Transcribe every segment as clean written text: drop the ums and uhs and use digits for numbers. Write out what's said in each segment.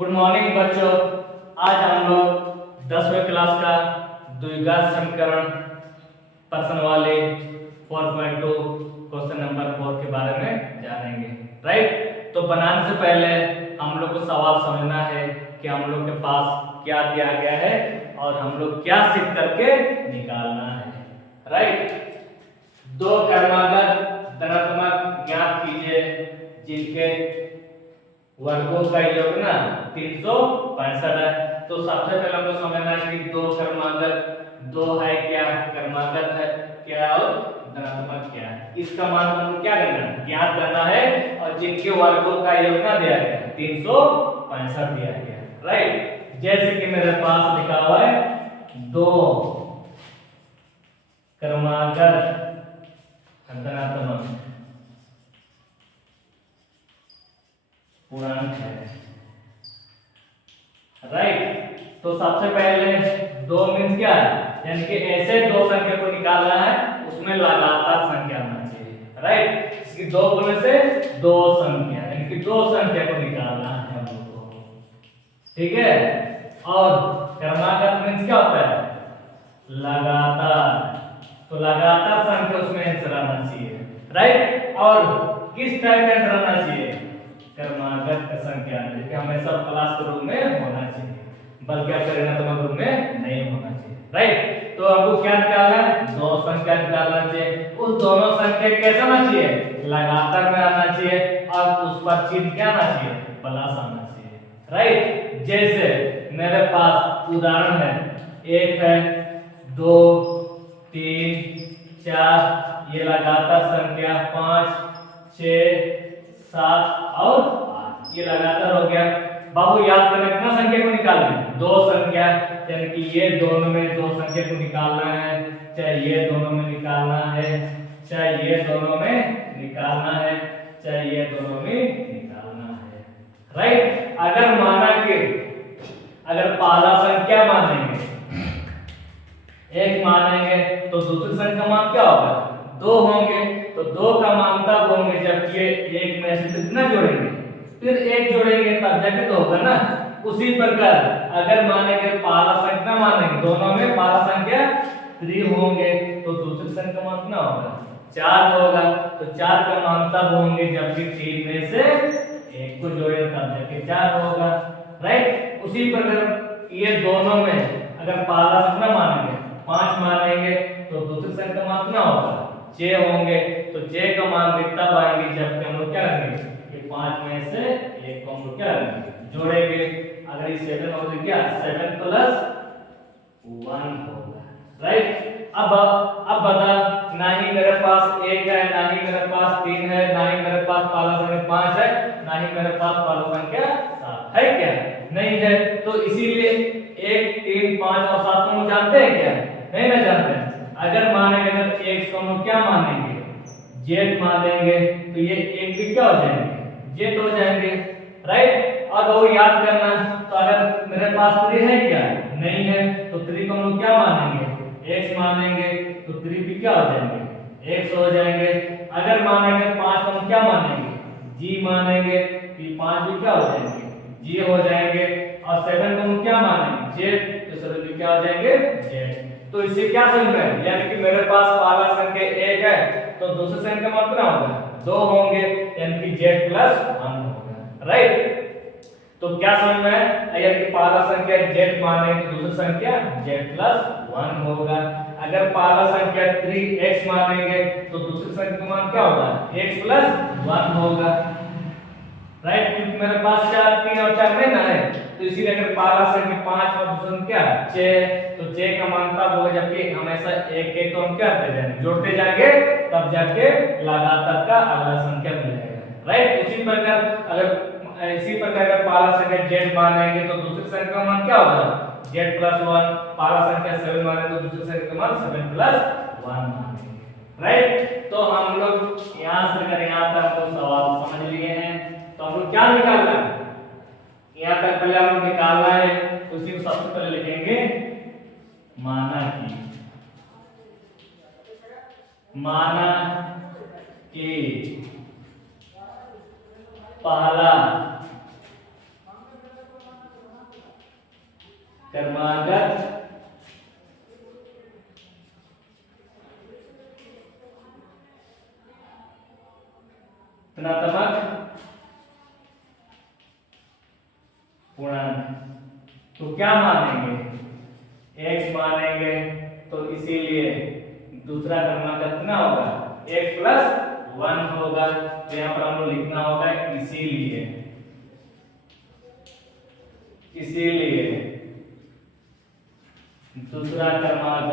Good morning बच्चों। आज हम लोग 10वीं क्लास का द्विघात समीकरण प्रश्न वाले 4.2 क्वेश्चन नंबर 4 के बारे में जानेंगे। राइट, तो बनाने से पहले हम लोग को सवाल समझना है कि हम लोग के पास क्या दिया गया है और हम लोग क्या सीख करके निकालना है। राइट, दो क्रमागत धनात्मक ज्ञात कीजिए जिनके वर्गों का योग ना 365 है। तो सबसे पहले हमको समझना है कि दो क्रमागत, दो है क्या, क्रमागत है क्या और धनात्मक क्या है। इसका मान हमको क्या करना है, ज्ञात करना है और जिनके वर्गों का योग ना दिया गया 365 दिया गया। राइट, जैसे कि मेरे पास लिखा हुआ है दो क्रमागत धनात्मक पूर्णांक है। राइट, तो सबसे पहले दो मीन्स क्या है, यानी कि ऐसे दो संख्या को निकालना है उसमें लगातार संख्या आना चाहिए। राइट, इसकी दो गुणे से दो संख्या, यानी कि दो संख्या को निकालना है हम लोग को। ठीक है, और क्रमागत मीन्स क्या होता है, लगातार। तो लगातार संख्या उसमें आंसर आना चाहिए। राइट, और किस टाइप का आंसर आना चाहिए, क्रमागत संख्या, जैसे हमेशा क्लास के रूप में होना चाहिए, बल्कि आपका ऋणात्मक रूप में नहीं होना चाहिए। राइट, तो आपको क्या निकालना है, दो संख्या निकालना चाहिए। उस दोनों संख्या कैसा आना चाहिए, लगातार में आना चाहिए और उस पर चिन्ह क्या आना चाहिए, प्लस आना चाहिए। राइट, जैसे मेरे पास उदाहरण है, एक है, दो, तीन, चार, ये लगातार संख्या, 5, 6, 7 और 8, ये लगातार हो गया। बाबू याद करें कितना संख्या को निकालना है, दो संख्या, यानी कि ये दोनों में दो संख्या को निकालना है, चाहे ये दोनों में निकालना है, चाहे ये दोनों में निकालना है, चाहे ये दोनों में निकालना है। राइट, अगर माना कि अगर पहला संख्या मानेंगे, एक मानेंगे तो दूसरी संख्या मान क्या होगा, दो होंगे। तो दो का मान तब होंगे जब ये एक में से कितना जोड़ेंगे, फिर एक जोड़ेंगे तब जाके दो होगा ना। उसी प्रकार अगर मानेंगे पहला संख्या मानेंगे, दोनों में पहला संख्या 3 होंगे तो दूसरी संख्या मान कितना होगा, 4 होगा। तो 4 का मान तब होंगे जबकि 3 में से एक को जोड़े तब जाके 4 होगा। राइट, उसी प्रकार ये दोनों में अगर पहला संख्या मानेंगे 5 मानेंगे तो दूसरी संख्या मान कितना होगा, 6 होंगे। तो 6 का मान भी तब आएंगे जबकि हम लोग क्या करेंगे, ये 5 में से एक को हम लोग क्या करेंगे, जोड़ेंगे। अगर ये 7 हो तो क्या 7 प्लस 1 होगा। राइट, अब बता, ना ही मेरे पास 1 है, ना ही मेरे पास 3 है, ना ही मेरे पास पहला संख्या 5 है, ना ही मेरे पास पहला संख्या 7 है, क्या नहीं है। तो इसीलिए 1, 3, 5 और 7 को जानते हैं क्या, नहीं ना जानते हैं। अगर मानेंगे तो x को हम क्या मानेंगे, z मानेंगे, तो ये एक भी क्या हो जाएंगे, z हो जाएंगे। राइट, और वो याद करना, तो अगर मेरे पास 3 है क्या, नहीं है, तो 3 को हम क्या मानेंगे, x मानेंगे, तो 3 भी क्या हो जाएंगे, x हो जाएंगे। अगर मानेंगे 5 को हम क्या मानेंगे, g मानेंगे, तो 5 भी क्या हो जाएंगे, g हो जाएंगे। और 7 को हम क्या मानेंगे, z, तो 7 भी क्या हो जाएंगे, z। तो इससे क्या समझ में है, यानी कि मेरे पास पहला संख्या 1 है तो दूसरी संख्या मान कितना होगा, 2 होंगे, यानी कि z प्लस 1 होगा। राइट, तो क्या समझ में है, यानी कि पहला संख्या z माने तो दूसरी संख्या z प्लस 1 होगा। अगर पहला संख्या 3x मानेंगे तो दूसरी संख्या का मान क्या होगा, x प्लस 1 होगा। राइट, क्योंकि मेरे पास 4, 3 और 4 नहीं ना है, तो इसीलिए अगर पहला संख्या 5 और दूसरा संख्या 6, तो 6 का मान तब होगा जबकि हमेशा एक एक को हम क्या करते जाएंगे, जोड़ते जाएंगे, तब जाके लगातार का अगला संख्या मिलेगा। राइट, इसी प्रकार अगर पहला संख्या z मानेंगे तो दूसरी संख्या का मान क्या होगा, z प्लस 1। पहला संख्या 7 माने तो दूसरी संख्या का मान 7 प्लस 1 मानेंगे। राइट, तो हम लोग यहां से लेकर यहां तक तो सवाल समझ लिए हैं। तो हम लोग क्या निकालना है, यहां तक पहले हम लोग निकालना है, उसी को सबसे पहले लिखेंगे माना कि पहला क्रमागत धनात्मक पूर्णांक। तो क्या मानेंगे, x मानेंगे, तो इसीलिए दूसरा क्रमांक कितना होगा, x प्लस 1 होगा। तो यहाँ पर हमको लिखना होगा इसीलिए दूसरा क्रमांक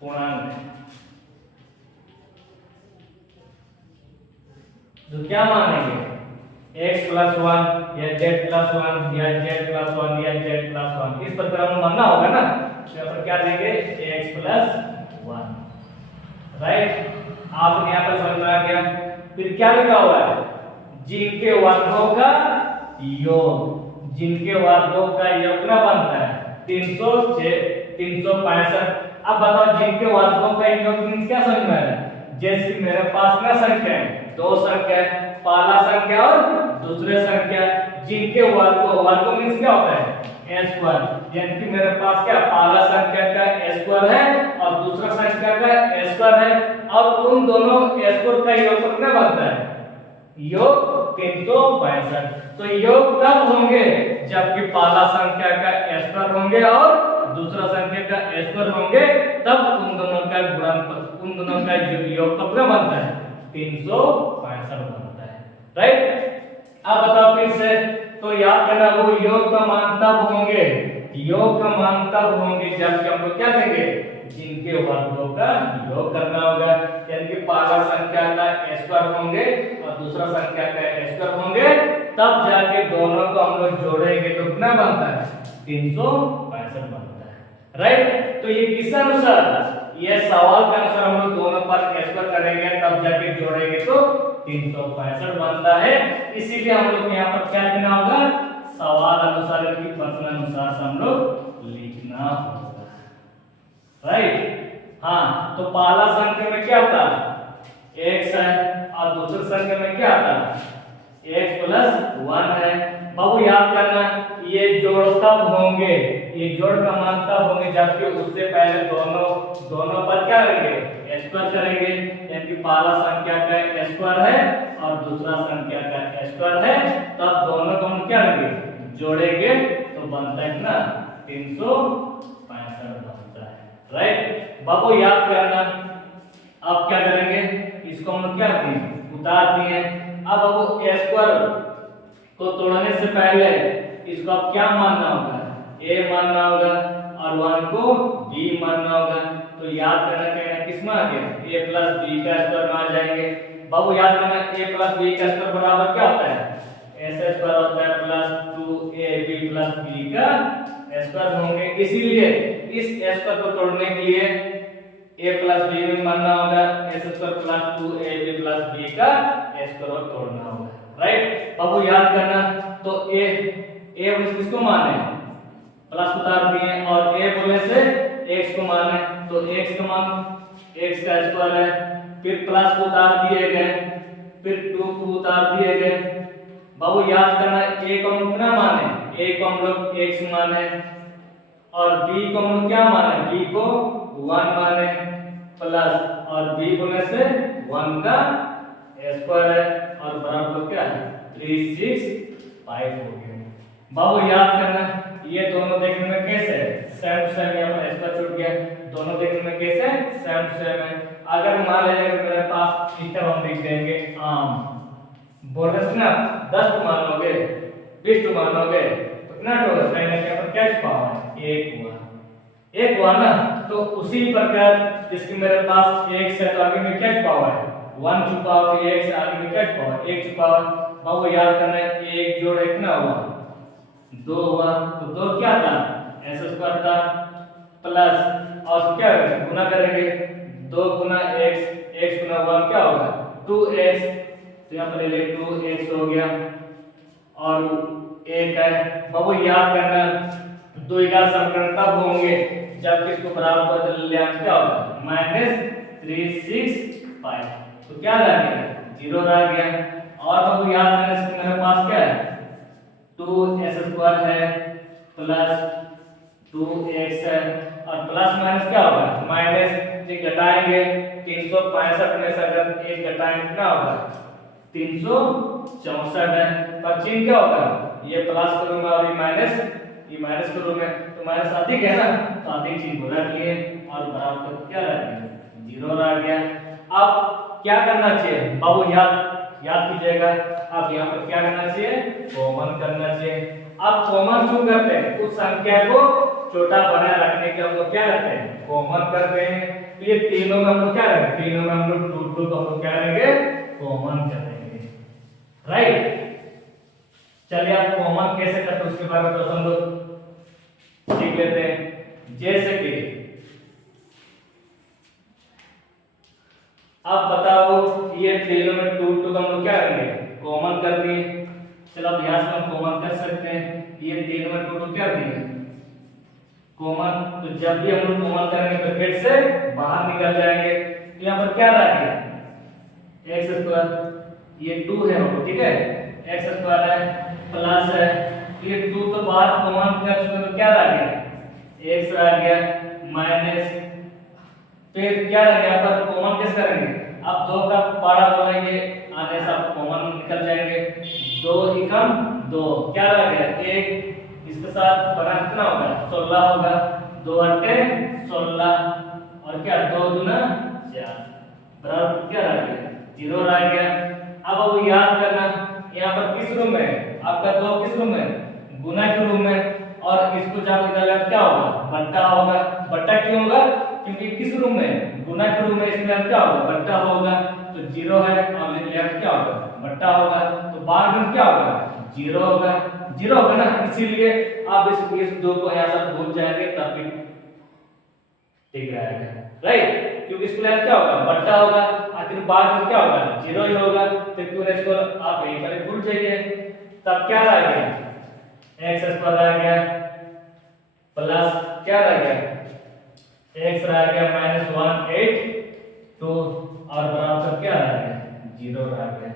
पूर्णांक। तो क्या मानेंगे, x प्लस 1 या z प्लस 1 या z प्लस 1 या z प्लस 1, इस प्रकार हम मानना होगा ना। तो यहाँ पर क्या देंगे, x प्लस 1, राइट। आपने यहाँ पर समझ में आ गया। फिर क्या लिखा हुआ है, जिनके वर्गों का योग, जिनके वर्गों का योग कितना बनता है 365। अब बताओ जिनके वर्गों का योग मींस क्या समझ में आ रहा है, जैसे मेरे पास ना संख्या है, दो संख्या है, पहला संख्या और दूसरे संख्या, जिनके वर्गों मींस क्या होता है स्क्वायर, यानी कि मेरे पास क्या पहला संख्या का स्क्वायर है और दूसरा संख्या का स्क्वायर है। अब उन दोनों स्क्वायर का योग कितना बनता है, योग 365। तो योग तब होंगे जबकि पहला संख्या का स्क्वायर होंगे और दूसरा संख्या का स्क्वायर होंगे, तब उन दोनों का गुणनफल, उन दोनों का योग कितना बनता है 365 बनता है, राइट। अब बताओ फिर से, तो याद करना वो योग का मान तब होंगे, योग का मान तब होंगे जबकि हम लोग क्या देंगे, जिनके वर्गों का योग करना होगा, यानी कि पहला संख्या का स्क्वायर होंगे और दूसरा संख्या का स्क्वायर होंगे, तब जाके दोनों को हम लोग जोड़ेंगे तो कितना बनता है 365 बनता है, राइट। तो ये किस अनुसार, ये सवाल के अनुसार हम लोग दोनों पर स्क्वायर करेंगे तब जाके जोड़ेंगे तो 365 बनता है। इसीलिए हम लोग यहाँ पर क्या लिखना होगा, सवाल अनुसार की प्रश्न अनुसार से हम लोग लिखना होगा, राइट। हाँ, तो पहला संख्या में क्या था x है और दूसरे संख्या में क्या था x प्लस 1 है। बाबू याद करना, ये जोड़ तब होंगे, ये जोड़ का मान तब होंगे जबकि उससे पहले दोनों पर क्या करेंगे स्क्वायर करेंगे, यानी कि पहला संख्या का स्क्वायर है और दूसरा संख्या का स्क्वायर है, तब दोनों को हम क्या करेंगे जोड़ेंगे तो बनता है ना 365 बनता है, राइट। बाबू याद करना, अब क्या करेंगे, इसको हम क्या करते उतार दिए। अब बाबू स्क्वायर को तोड़ने से पहले इसको अब क्या मानना होगा, a मानना होगा और 1 को b मानना होगा। तो याद करना क्या किस में आ गया, a प्लस b का स्क्वायर में आ जाएंगे। बाबू याद करना a प्लस b का स्क्वायर बराबर क्या होता है, ऐसा स्क्वायर होता है प्लस 2ab प्लस b का स्क्वायर होंगे। इसीलिए इस स्क्वायर को तोड़ने के लिए a प्लस b में मानना होगा, s square plus 2ab plus b का स्क्वायर तोड़ना होगा, राइट। बाबू याद करना, तो a किसको माने प्लस उतार दिए और a बोलने से x को माने, तो x का मान x का स्क्वायर है, फिर प्लस को उतार दिए गए, फिर 2 को उतार दिए गए। बाबू याद करना, a को हम कितना माने, a को हम लोग x माने और b को हम लोग क्या माने, b को 1 माने प्लस और b बोलने से 1 का स्क्वायर है और बराबर क्या है 365 हो गया। बाबू याद करना, ये दोनों देखने में कैसे सेम यहाँ पर स्क्वायर छूट गया, दोनों देखने में कैसे सेम है। अगर मान लीजिए मेरे पास थीटा हम लिख देंगे आम, बोल रहे ना 10 टू मानोगे 20 टू मानोगे तो कितना टू साइन है, यहाँ पर क्या छुपा हुआ है, एक हुआ ना। तो उसी प्रकार जिसके मेरे पास x है तो आगे में क्या छुपा हुआ है 1 छुपा हुआ है, x आगे में क्या छुपा हुआ है 1 छुपा हुआ है। बाबू याद करना है, एक जोड़ कितना हुआ 2 हुआ, तो 2 क्या था ऐसा स्क्वायर था प्लस और क्या गुना करेंगे 2 गुना x गुना 1 क्या होगा 2x, तो यहाँ पर ले 2x हो गया और 1 है। बाबू याद करना, 2 का समीकरण तब होंगे जब इसको बराबर बदल लिया क्या होगा -365। तो क्या रह गया, 0 रह गया। और अब याद करने से मेरे पास क्या है, 2s² है प्लस 2x है, और प्लस माइनस क्या होगा, माइनस से घटाएंगे 365 में से अगर 1 घटाएंगे कितना होगा, 364 है। पर चिन्ह क्या होगा, ये प्लस के रूप में और ये माइनस के रूप में, तो माइनस अधिक है ना, तो अधिक चिन्ह को रख लिए और बराबर क्या रह गया, 0 रह गया। अब क्या करना चाहिए बाबू, याद कीजिएगा, अब यहाँ पर क्या करना चाहिए, कॉमन करना चाहिए। अब कॉमन क्यों करते हैं, उस संख्या को छोटा बनाए रखने के हम लोग क्या करते हैं, कॉमन करते हैं। तो ये तीनों में हम लोग क्या करेंगे, तीनों में हम लोग 2 2 को हम लोग क्या करेंगे, कॉमन करेंगे, राइट। चलिए आप कॉमन कैसे करते हैं उसके बारे में तो हम लोग सीख लेते हैं। जैसे कि अब बताओ, ये तीनों में 2 2 को हम लोग क्या करेंगे, कॉमन कर दिए। चलो अब यहाँ से हम कॉमन कर सकते हैं, ये तीनों में 2 2 क्या दिए कॉमन। तो जब भी हम लोग कॉमन करेंगे तो फिर से बाहर निकल जाएंगे। तो यहाँ पर क्या रह गया, x², ये 2 है हम लोग, ठीक है, x² है प्लस है, ये 2 तो बाहर कॉमन कर चुके तो क्या रह गया, x रह गया माइनस, फिर क्या रह गया, पर कॉमन कैसे करेंगे, अब 2 का पारा बोलेंगे आने से आप कॉमन निकल जाएंगे, 2 एकम 2, क्या रह गया 1, इसके साथ बना कितना होगा, 16 होगा, 2 अट्ठे 16, और क्या 2 दूना 4, बराबर क्या रह गया, 0 रह गया। अब याद करना, यहाँ पर किस रूम में आपका 2 किस रूम में, गुना के रूम में, और इसको जब निकालेंगे क्या होगा, बट्टा होगा। बट्टा क्यों होगा, क्योंकि किस रूम में, गुना के रूम में, इसमें क्या होगा, बट्टा होगा। तो 0 है और लेफ्ट क्या होगा, बट्टा होगा, तो बाद में क्या होगा, 0 होगा, 0 होगा ना, इसीलिए आप इस 2 को यहाँ से भूल जाएंगे तब भी ठीक रहेगा, राइट। क्योंकि इसको लेफ्ट क्या होगा, बट्टा होगा, आखिर बाद में क्या होगा, 0 ही होगा, तो क्यों इसको आप यहीं पर भूल जाइए। तब क्या रह गया, x² रह गया प्लस क्या रह गया, x रह गया -182, और बराबर क्या रह गया, 0 रह गया,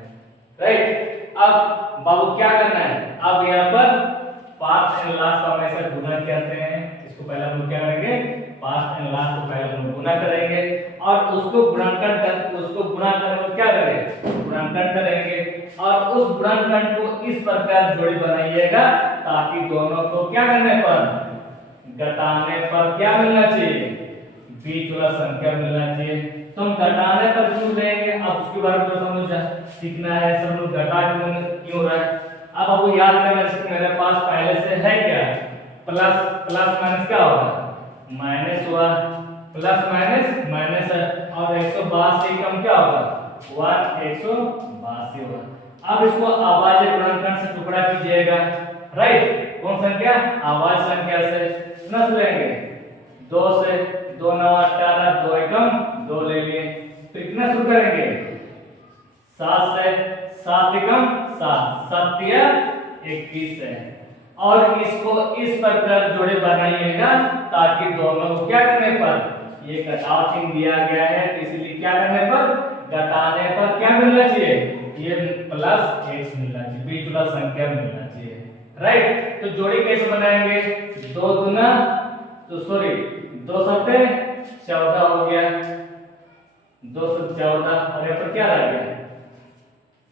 राइट। अब बाबू क्या करना है, अब यहाँ पर पास्ट एंड लास्ट को हमेशा गुना करते हैं, इसको पहले हम लोग क्या करेंगे, पास्ट एंड लास्ट को पहले हम गुना करेंगे, और उसको गुणांकन कर क्या करेंगे, गुणांकन करेंगे, और उस गुणांकन को इस प्रकार जोड़ी बनाइएगा ताकि दोनों को क्या करने पर, घटाने पर क्या मिलना चाहिए, बीच वाला संख्या मिलना चाहिए। तो हम घटाने पर क्यों लेंगे, अब उसके बारे में तो हमें सीखना है, सब लोग घटा क्यों रहा है। अब आपको याद करना है, मेरे पास पहले से है क्या, प्लस प्लस माइनस क्या होगा, माइनस हुआ, प्लस माइनस माइनस है, और 182 कम क्या होगा, 182 होगा। अब इसको अभाज्य गुणनखंड से टुकड़ा कीजिएगा, राइट। कौन संख्या, अभाज्य संख्या से कितना से लेंगे, 2 से, 2 9 18, 2 एकम 2 ले लिए, फिर कितना शुरू करेंगे, 7 से, 7 एकम 7, 7 या 21 है, और इसको इस प्रकार जोड़े बनाइएगा ताकि दोनों को क्या करने पर, ये घटाव चिन्ह दिया गया है तो इसलिए क्या करने पर, घटाने पर क्या मिलना चाहिए, ये प्लस x मिलना चाहिए, बीच वाला संख्या मिलना चाहिए, राइट। तो जोड़ी कैसे बनाएंगे, 2 दूना, तो सॉरी 2 सत्ते 14 हो गया, 2 से 14, और यहाँ पर क्या रह गया,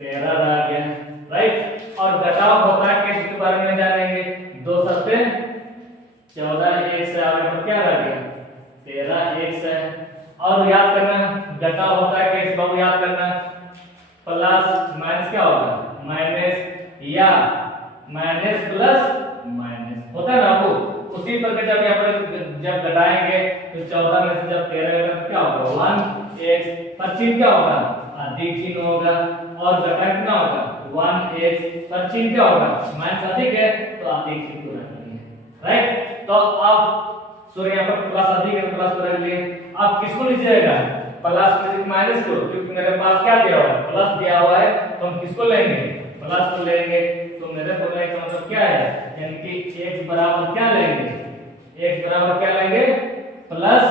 13 रह गया, राइट। और घटाव होता है कैसे, इसके बारे में जानेंगे, 2 सत्ते 14, 1 से आगे पर क्या रह गया, 13, 1 से। और याद करना घटाव होता है कैसे बाबू, याद करना, प्लस माइनस क्या होगा, माइनस, या माइनस प्लस माइनस होता है ना बाबू। उसी प्रकार जब यहाँ पर जब घटाएंगे तो 14 में से जब 13 का क्या होगा, 1x, पर चिन्ह क्या होगा, अधिक चिन्ह होगा, और घटा कितना होगा, 1x, पर चिन्ह क्या होगा, माइनस अधिक है तो अधिक चिन्ह को रखेंगे, राइट। तो अब सॉरी यहाँ पर प्लस अधिक है, प्लस को रख लिए। आप किसको लीजिएगा, प्लस को माइनस को, क्योंकि मेरे पास क्या दिया हुआ है, प्लस दिया हुआ है, तो हम किसको लेंगे, प्लस को लेंगे। तो मेरे बोलने का मतलब क्या है, यानी कि x बराबर क्या लेंगे, x बराबर क्या लेंगे, प्लस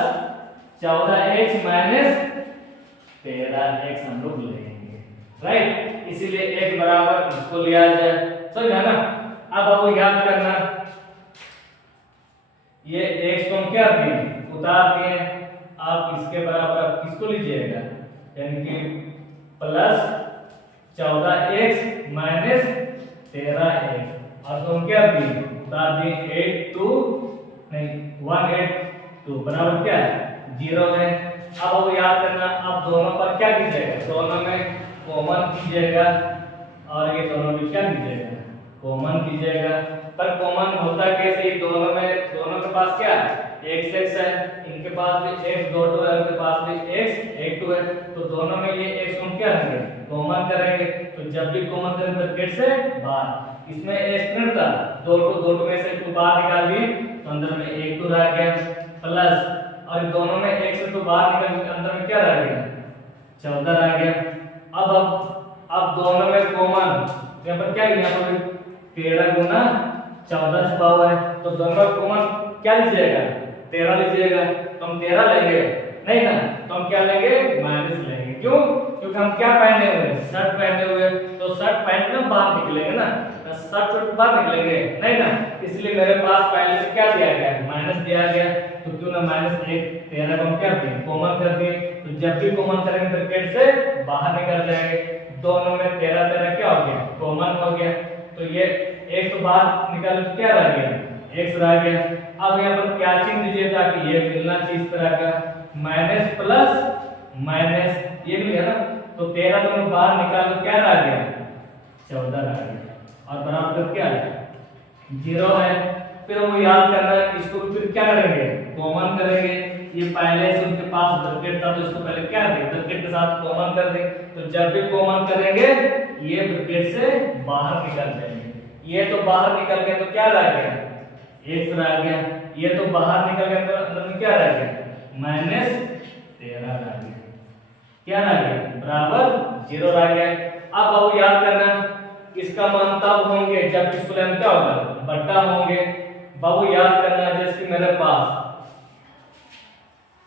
14x माइनस 13x हम लोग लेंगे, राइट। इसीलिए x बराबर इसको लिया जाए, समझा ना। अब आपको याद करना, ये x को हम क्या दिए, उतार दिए, आप इसके बराबर आप किसको लीजिएगा, यानी कि प्लस 14x माइनस 13x, और तो हम क्या दिए, उतार दिए 182 बराबर क्या है 0 है। अब आपको याद करना, आप दोनों पर क्या कीजिएगा, दोनों में कॉमन कीजिएगा, और ये दोनों भी क्या कीजिएगा, कॉमन कीजिएगा। पर कॉमन होता कैसे, दोनों में, दोनों के पास क्या है, x है, इनके पास भी x दो है, उनके पास भी x 2 है, तो दोनों में ये x हम क्या करेंगे, कॉमन करेंगे। तो जब भी कॉमन करेंगे ब्रैकेट से बाहर, इसमें x था, दो में से 2 बाहर निकाल दिए, तो अंदर में 1 2 रह गया, प्लस, और दोनों में x से 2 बाहर निकल के अंदर में क्या रह गया, 14 रह गया। अब दोनों में कॉमन, यहाँ पर क्या है, यहाँ पर 13 गुना 14 छुपा हुआ है, तो दोनों में कॉमन क्या लीजिएगा, 13 लीजिएगा, तो हम 13 लेंगे, नहीं ना, तो हम क्या लेंगे, माइनस लेंगे। क्यों, क्योंकि हम क्या पहने हुए हैं, शर्ट पहने हुए, तो शर्ट पहन के बाहर निकलेंगे ना, शर्ट छोड़ बाहर निकलेंगे नहीं ना, इसलिए मेरे पास पहले से क्या दिया गया, माइनस दिया गया, तो क्यों ना -1 13 को हम क्या दिए, कॉमन कर दिए, तो जब भी कॉमन करेंगे ब्रैकेट से बाहर निकल जाएंगे, दोनों में 13 क्या हो गया, कॉमन हो गया, तो ये एक तो बाहर निकाले तो क्या रह गया, x रह गया। अब यहाँ पर क्या चिन्ह दीजिए ताकि ये मिलना चाहिए इस तरह का, माइनस प्लस माइनस, ये भी है ना, तो 13 दोनों बाहर निकाल तो क्या रह गया, 14 रह गया, और बराबर क्या है 0 है। फिर वो याद करना है, इसको फिर क्या करेंगे, कॉमन करेंगे, ये पहले से उनके पास ब्रैकेट था, तो इसको पहले क्या दें, ब्रैकेट के साथ कॉमन कर दें, तो जब भी कॉमन करेंगे ये ब्रैकेट से बाहर निकल जाएंगे, ये तो बाहर निकल गया, तो क्या रह गया, x रह गया, ये तो बाहर निकल गया, तो अंदर में क्या रह गया, -13 रह गया, क्या रह गया, बराबर 0 रह गया। अब आपको याद करना, इसका मान तब होंगे जब इसको लेंगे क्या होगा, बट्टा होंगे। बाबू याद करना, जैसे कि मेरे पास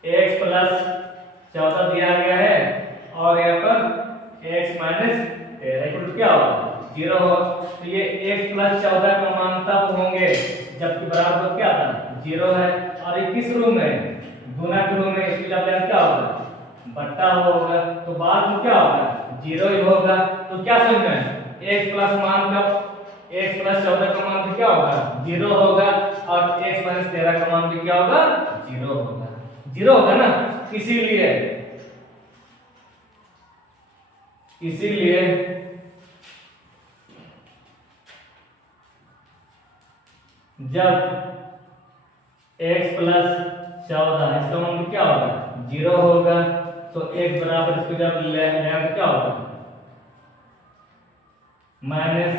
x प्लस 14 दिया गया है, और यहाँ पर x माइनस 13 इक्वल टू क्या होगा, 0 होगा, तो ये x प्लस 14 का मान तब होंगे जबकि बराबर क्या था, 0 है, और ये किस रूप में, गुना के रूप में, इसकी जब क्या होगा, बट्टा होगा, तो बाद में क्या होगा, 0 ही होगा। तो क्या समझ में, x प्लस मान का, x प्लस 14 का मान भी क्या होगा, 0 होगा, और x माइनस 13 का मान भी क्या होगा, 0 होगा, 0 होगा ना। इसीलिए जब x प्लस 14 इसका मान क्या होगा, 0 होगा, तो x बराबर इसको जब ले तो क्या होगा, माइनस,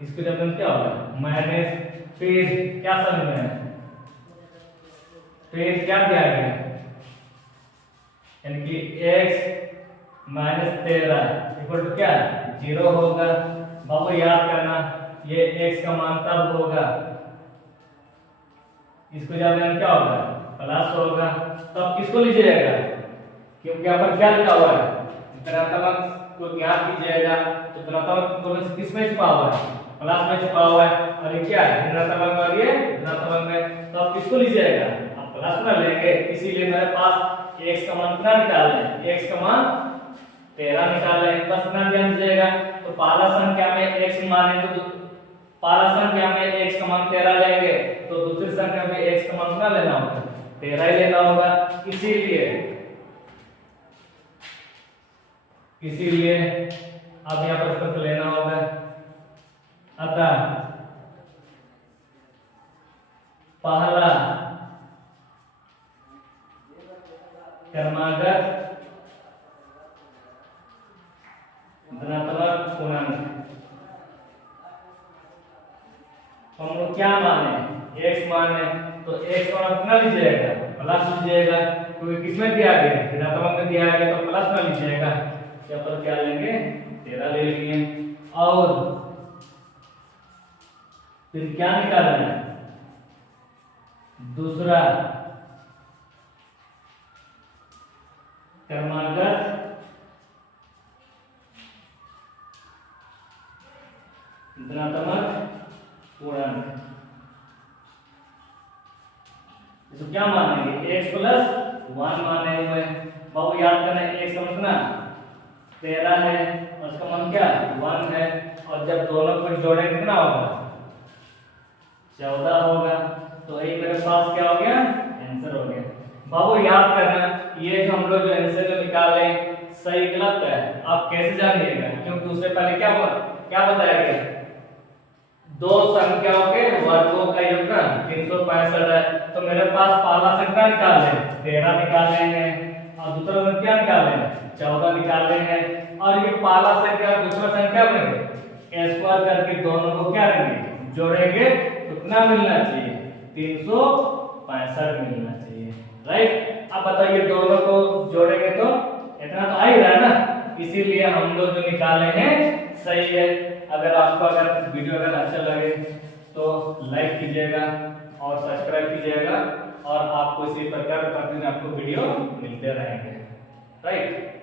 इसको जब क्या होगा, माइनस, फिर क्या समझ में है, फिर क्या दिया गया, यानी कि x माइनस 13 इक्वल टू क्या, 0 होगा। बाबू याद करना, ये x का मान तब होगा, इसको जब लेंगे क्या होगा, प्लस होगा, तब किसको लीजिएगा, क्योंकि यहाँ पर क्या लिखा हुआ है, धनात्मक को ज्ञात कीजिएगा, तो धनात्मक दोनों से किस में छुपा हुआ है, प्लस में छुपा हुआ है, और ये क्या है, ऋणात्मक और ये धनात्मक में, तो आप किसको लीजिएगा, आप प्लस में लेंगे। इसीलिए मेरे पास x का मान कितना निकाल लें, x का मान 13 निकाल लें, बस इतना ध्यान दीजिएगा। तो पहला संख्या में x माने तो पहला संख्या में x का मान 13 लेंगे, तो दूसरी संख्या में x का मान कितना लेना होगा, 13 ही लेना होगा। इसीलिए अब यहाँ पर इसको लेना होगा, अतः पहला क्रमागत धनात्मक पूर्णांक हम लोग क्या माने, x माने, तो x का मान कितना लीजिएगा, प्लस लीजिएगा, क्योंकि किसमें दिया गया, धनात्मक में दिया गया, तो प्लस में लीजिएगा। यहाँ पर क्या लेंगे, 13 ले लिए, और फिर क्या निकालना है, दूसरा क्रमागत धनात्मक पूर्णांक। इसको क्या मानेंगे, x प्लस 1 माने हुए। बाबू याद करना, x का मतलब ना 13 है और उसका मान क्या 1 है, और जब दोनों को जोड़ेंगे कितना होगा 14 होगा। तो ये मेरे पास क्या हो गया, आंसर हो गया। बाबू याद करना, ये जो हम लोग जो आंसर जो निकाले सही गलत है आप कैसे जानिएगा, क्योंकि उससे पहले क्या बताया गया, दो संख्याओं के वर्गों का योगफल 365 है। तो मेरे पास पहला संख्या निकाल लें 13 निकाल लेंगे, और दूसरा संख्या निकाल लें 14 निकाल लेंगे, और ये पहला संख्या और दूसरा संख्या बनेंगे स्क्वायर करके दोनों को क्या करेंगे जोड़ेंगे, कितना मिलना चाहिए 365 मिलना चाहिए, राइट। अब बताइए दोनों को जोड़ेंगे तो इतना तो आ ही रहा है ना, इसीलिए हम लोग जो निकाले हैं सही है। अगर वीडियो अच्छा लगे तो लाइक कीजिएगा और सब्सक्राइब कीजिएगा, और आपको इसी प्रकार प्रतिदिन आपको वीडियो मिलते रहेंगे, राइट।